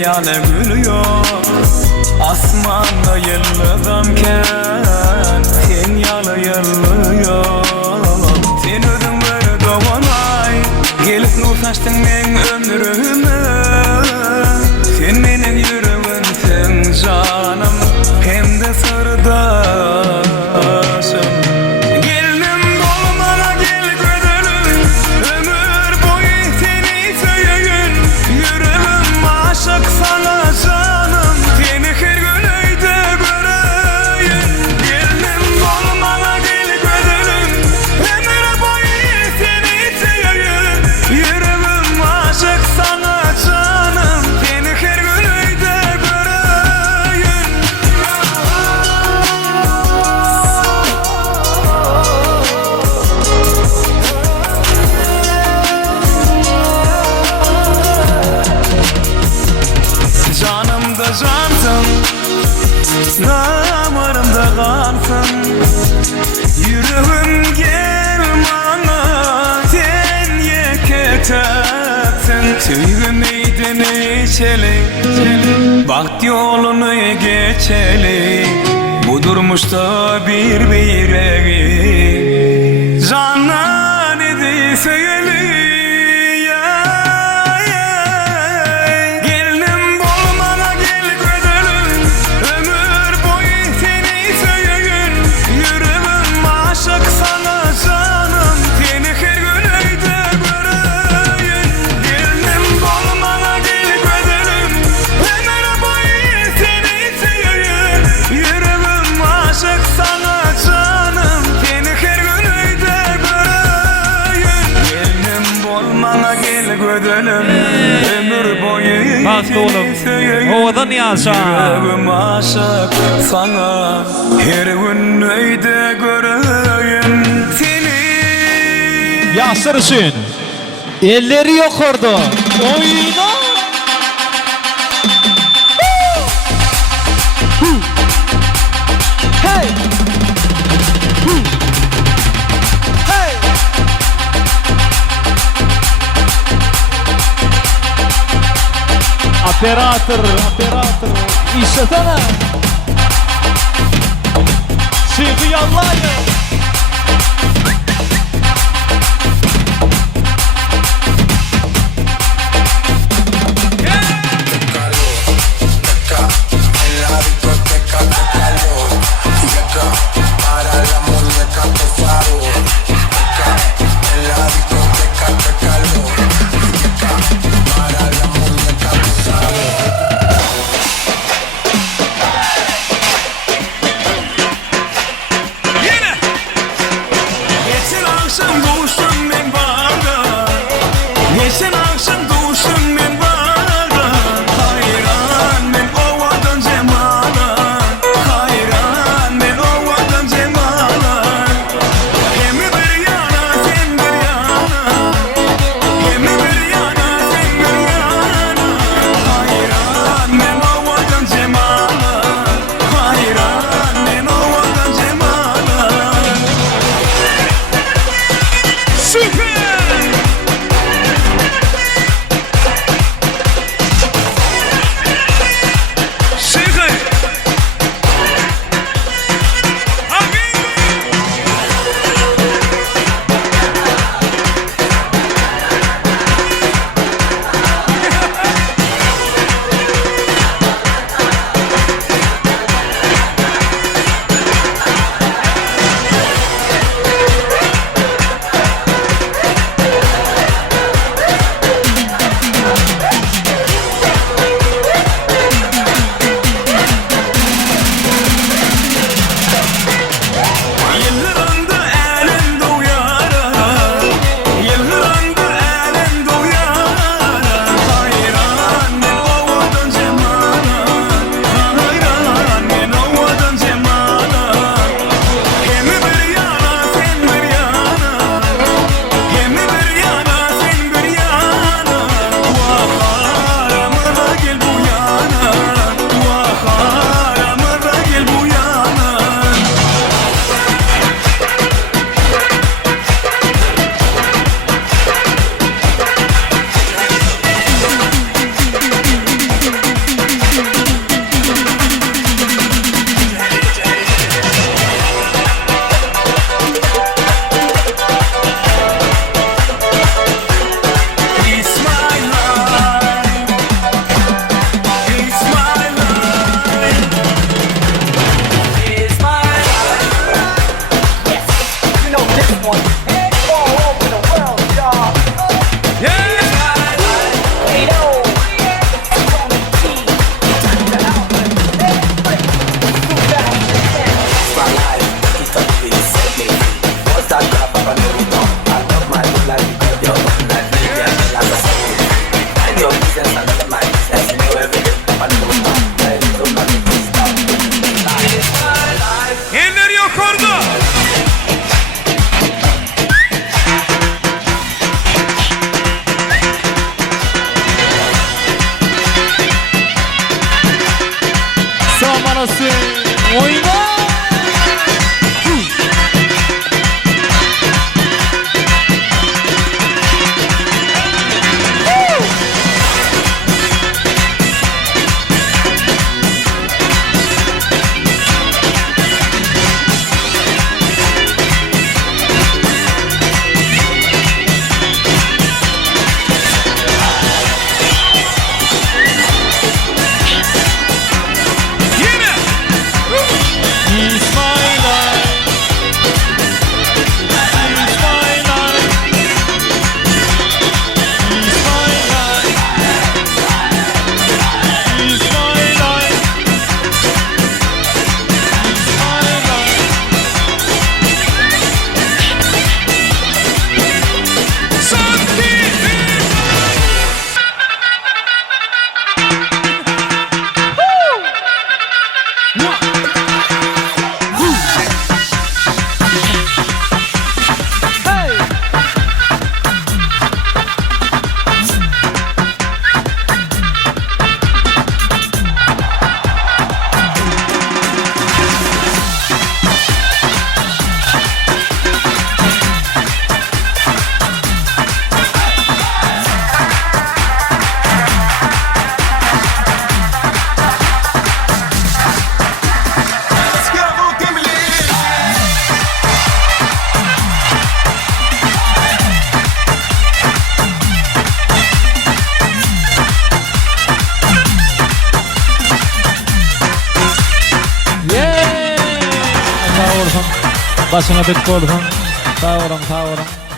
yana gülüyor. Asmanda yıldızımken sen yana yırlıyor. Sen ödün bir doğanay gelip nur saçtın men ömrüme. Sen menin yüreğimsin canım hem de sırdaşım. Gelinim dolmana gel gödülüm, ömür boyu seni söyün. Yüreğim aşık sana canım, seni her gün öyde göreyim. Gelinim dolmana gel gödülüm, ömür boyu seni söyün. Yüreğim aşık sana canım, seni her gün öyde göreyim. Canımda cansın, damarımda kansın. Yüreğim gel bana, sen yeketsin. Tüygün eydin içeli, bakt yolunu geçeli. Bu durmuşta bir yüreği canan idi söyle. Gelinim bolmana gel gödülüm, ömür boyu seni söyün. Yüreğim aşık sana canım, seni her gün öyde göreyim. Gelinim bolmana gel gödülüm, ömür boyu seni söyün. Yüreğim aşık sana canım, seni her gün öyde göreyim. Gelinim bolmana gel gödülüm, ömür boyu Bak oğlum, oğlan yaşa. Yüreğim aşık sana, her gün öyde göreyim seni. Yaşarsın. Elleri yok orada. Oyna. Hey. Hey. Operator. İşletene. Şeyhi yallayın. Yine Oyna. Yine. It's my life. It's my life. It's my life. It's my life. It's my life. Sanki schiavo che mi Yeah. Sağ olun. Başına dik olsun. Sağ olun, sağ olun.